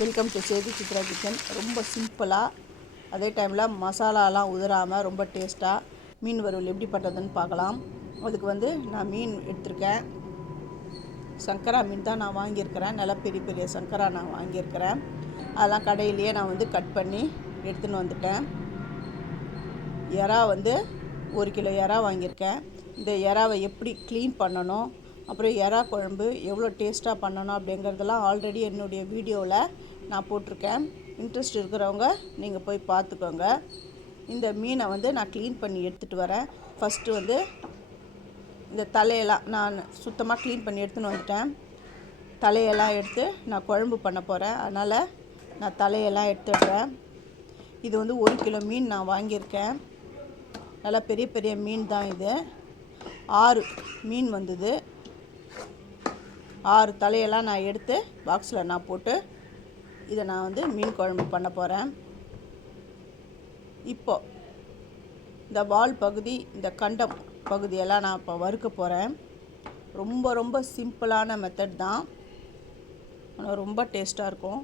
Welcome to Sethu Chitra kitchen ரொம்ப சிம்பிளாக அதே டைமில் மசாலாலாம் உதறாமல் ரொம்ப டேஸ்ட்டாக மீன் வறுவல் எப்படி பண்ணுறதுன்னு பார்க்கலாம். அதுக்கு வந்து நான் மீன் எடுத்திருக்கேன். சங்கரா மீன் தான் நான் வாங்கியிருக்கிறேன். நல்லா பெரிய பெரிய சங்கரா நான் வாங்கியிருக்கிறேன். அதெல்லாம் கடையிலேயே நான் வந்து கட் பண்ணி எடுத்துன்னு வந்துட்டேன். எறா வந்து ஒரு கிலோ எறா வாங்கியிருக்கேன். இந்த எறாவை எப்படி க்ளீன் பண்ணணும் அப்புறம் எறா குழம்பு எவ்வளோ டேஸ்ட்டாக பண்ணணும் அப்படிங்கிறதெல்லாம் ஆல்ரெடி என்னுடைய வீடியோவில் நான் போட்டிருக்கேன். இன்ட்ரெஸ்ட் இருக்கிறவங்க நீங்கள் போய் பார்த்துக்கோங்க. இந்த மீனை வந்து நான் க்ளீன் பண்ணி எடுத்துகிட்டு வரேன். ஃபஸ்ட்டு வந்து இந்த தலையெல்லாம் நான் சுத்தமாக க்ளீன் பண்ணி எடுத்துன்னு வந்துட்டேன். தலையெல்லாம் எடுத்து நான் குழம்பு பண்ண போகிறேன் அதனால் நான் தலையெல்லாம் எடுத்துடுறேன். இது வந்து ஒரு கிலோ மீன் நான் வாங்கியிருக்கேன். நல்லா பெரிய பெரிய மீன் தான் இது. ஆறு மீன் வந்தது. ஆறு தலையெல்லாம் நான் எடுத்து பாக்ஸில் நான் போட்டு இதை நான் வந்து மீன் குழம்பு பண்ண போகிறேன் இப்போது இந்த வால் பகுதி இந்த கண்டம் பகுதியெல்லாம் நான் இப்போ வறுக்க போகிறேன் ரொம்ப ரொம்ப சிம்பிளான மெத்தட் தான். ஆனால் ரொம்ப டேஸ்ட்டாக இருக்கும்.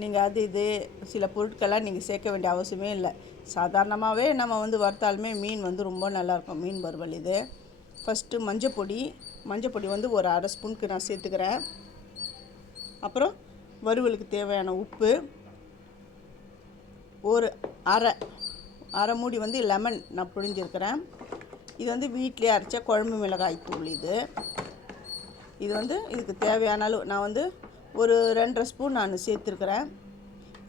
நீங்கள் அது இது சில பொருட்கள்லாம் நீங்கள் சேர்க்க வேண்டிய அவசியமே இல்லை. சாதாரணமாகவே நம்ம வந்து வறுத்தாலுமே மீன் வந்து ரொம்ப நல்லாயிருக்கும் மீன் வறுவல் இது. ஃபஸ்ட்டு மஞ்சப்பொடி. மஞ்சப்பொடி வந்து ஒரு அரை ஸ்பூனுக்கு நான் சேர்த்துக்கிறேன். அப்புறம் வறுவலுக்கு தேவையான உப்பு. ஒரு அரை அரை மூடி வந்து லெமன் நான் புழிஞ்சிருக்கிறேன். இது வந்து வீட்டிலே அரைச்ச குழம்பு மிளகாய் தூள் இது. இது வந்து இதுக்கு தேவையான அளவு நான் வந்து ஒரு ரெண்டரை ஸ்பூன் நான் சேர்த்துருக்குறேன்.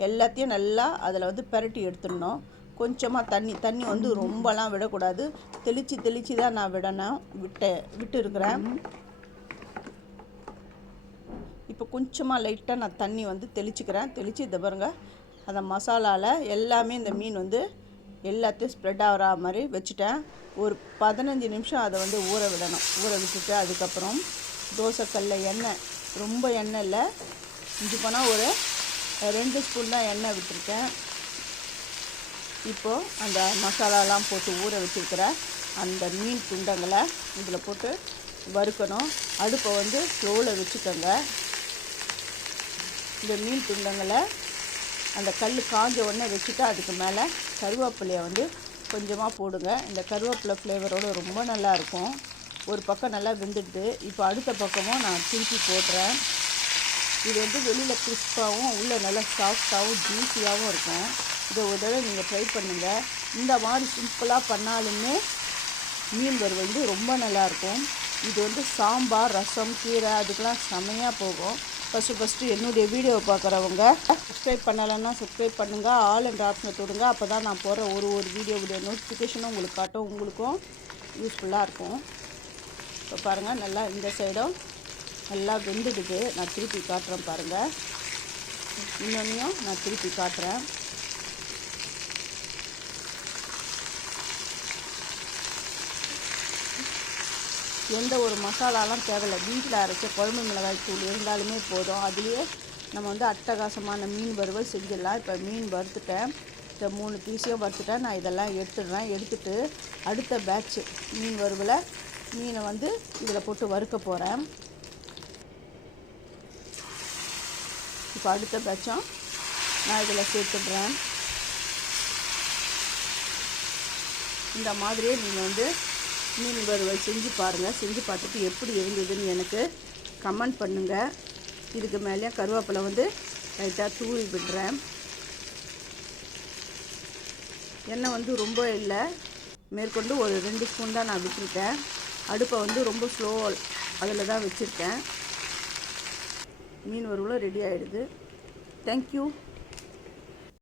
எல்லாத்தையும் நல்லா அதில் வந்து பெரட்டி எடுத்துடணும். கொஞ்சமாக தண்ணி தண்ணி வந்து ரொம்பலாம் விடக்கூடாது. தெளித்து தெளித்து தான் நான் விடணும். விட்டு விட்டு இருக்கிறேன் இப்போ கொஞ்சமாக லைட்டாக நான் தண்ணி வந்து தெளிச்சுக்கிறேன். தெளித்து இதை பாருங்க. அந்த மசாலாவில் எல்லாமே இந்த மீன் வந்து எல்லாத்தையும் ஸ்ப்ரெட் ஆகிற மாதிரி வச்சுட்டேன். ஒரு பதினஞ்சு நிமிஷம் அதை வந்து ஊற விடணும். ஊற விட்டுட்டு அதுக்கப்புறம் தோசைக்கல்ல எண்ணெய் ரொம்ப எண்ணெய் இல்லை. இஞ்சி போனால் ஒரு ரெண்டு ஸ்பூன் தான் எண்ணெய் விட்டுருக்கேன். இப்போது அந்த மசாலாலாம் போட்டு ஊற வச்சுருக்கிற அந்த மீன் துண்டங்களை இதில் போட்டு வறுக்கணும். அடுப்பை வந்து ஸ்லோவில் வச்சுக்கோங்க. இந்த மீன் துண்டங்களை அந்த கல் காஞ்ச உடனே வச்சுட்டு அதுக்கு மேலே கருவேப்பிலையை வந்து கொஞ்சமாக போடுங்க. இந்த கருவேப்பிலை ஃப்ளேவரோடு ரொம்ப நல்லாயிருக்கும் ஒரு பக்கம் நல்லா வெந்துடுது. இப்போ அடுத்த பக்கமும் நான் திருப்பி போடுறேன். இது வந்து வெளியில் கிறிஸ்பாகவும் உள்ளே நல்லா சாஃப்டாகவும் ஜூஸியாகவும் இருக்கும். இதை ஒரு தடவை நீங்கள் ட்ரை பண்ணுங்கள் இந்த மாதிரி சிம்பிளாக பண்ணாலுமே மீன் வறுவல் வந்து ரொம்ப நல்லாயிருக்கும் இது வந்து சாம்பார் ரசம் கீரை அதுக்கெலாம் செமையாக போகும். ஃபஸ்ட்டு ஃபஸ்ட்டு என்னுடைய வீடியோவை பார்க்குறவங்க சப்ஸ்கிரைப் பண்ணலைன்னா சப்ஸ்கிரைப் பண்ணுங்கள் ஆல் அண்ட் ஆப்ஷனை தொடுங்க. அப்போ தான் நான் போகிற ஒரு ஒரு வீடியோவுடைய நோட்டிஃபிகேஷனும் உங்களுக்கு காட்டும். உங்களுக்கும் யூஸ்ஃபுல்லாக இருக்கும். இப்போ பாருங்கள் நல்லா இந்த சைடும் நல்லா வெந்துடுது. நான் திருப்பி காட்டுறேன் பாருங்கள் இன்னொன்றையும் நான் திருப்பி காட்டுறேன். எந்த ஒரு மசாலாலாம் தேவையில்லை. வீட்டில் அரைச்ச குழம்பு மிளகாய் தூள் இருந்தாலுமே போதும். அதுலேயே நம்ம வந்து அட்டகாசமான மீன் வறுவல் செஞ்சிடலாம். இப்போ மீன் வறுத்துட்டேன். இந்த மூணு பீஸையும் வறுத்துட்டேன். நான் இதெல்லாம் எடுத்துடுறேன். எடுத்துட்டு அடுத்த பேட்ச் மீன் வறுவலை மீனை வந்து இதில் போட்டு வறுக்க போகிறேன் இப்போ அடுத்த பேட்சும் நான் இதில் சேர்த்துடுறேன். இந்த மாதிரியே நீங்கள் வந்து மீன் வறுவல் செஞ்சு பாருங்கள் செஞ்சு பார்த்துட்டு எப்படி இருந்ததுன்னு எனக்கு கமெண்ட் பண்ணுங்கள் இதுக்கு மேலே கருவேப்பிலை வந்து லைட்டாக தூவி விடுறேன். எண்ணெய் வந்து ரொம்ப இல்லை. மேற்கொண்டு ஒரு ரெண்டு ஸ்பூன் தான் நான் விட்டுருக்கேன். அடுப்பை வந்து ரொம்ப ஸ்லோ அதில் தான் வச்சுருக்கேன். மீன் வறுவலும் ரெடி ஆகிடுது தேங்க்யூ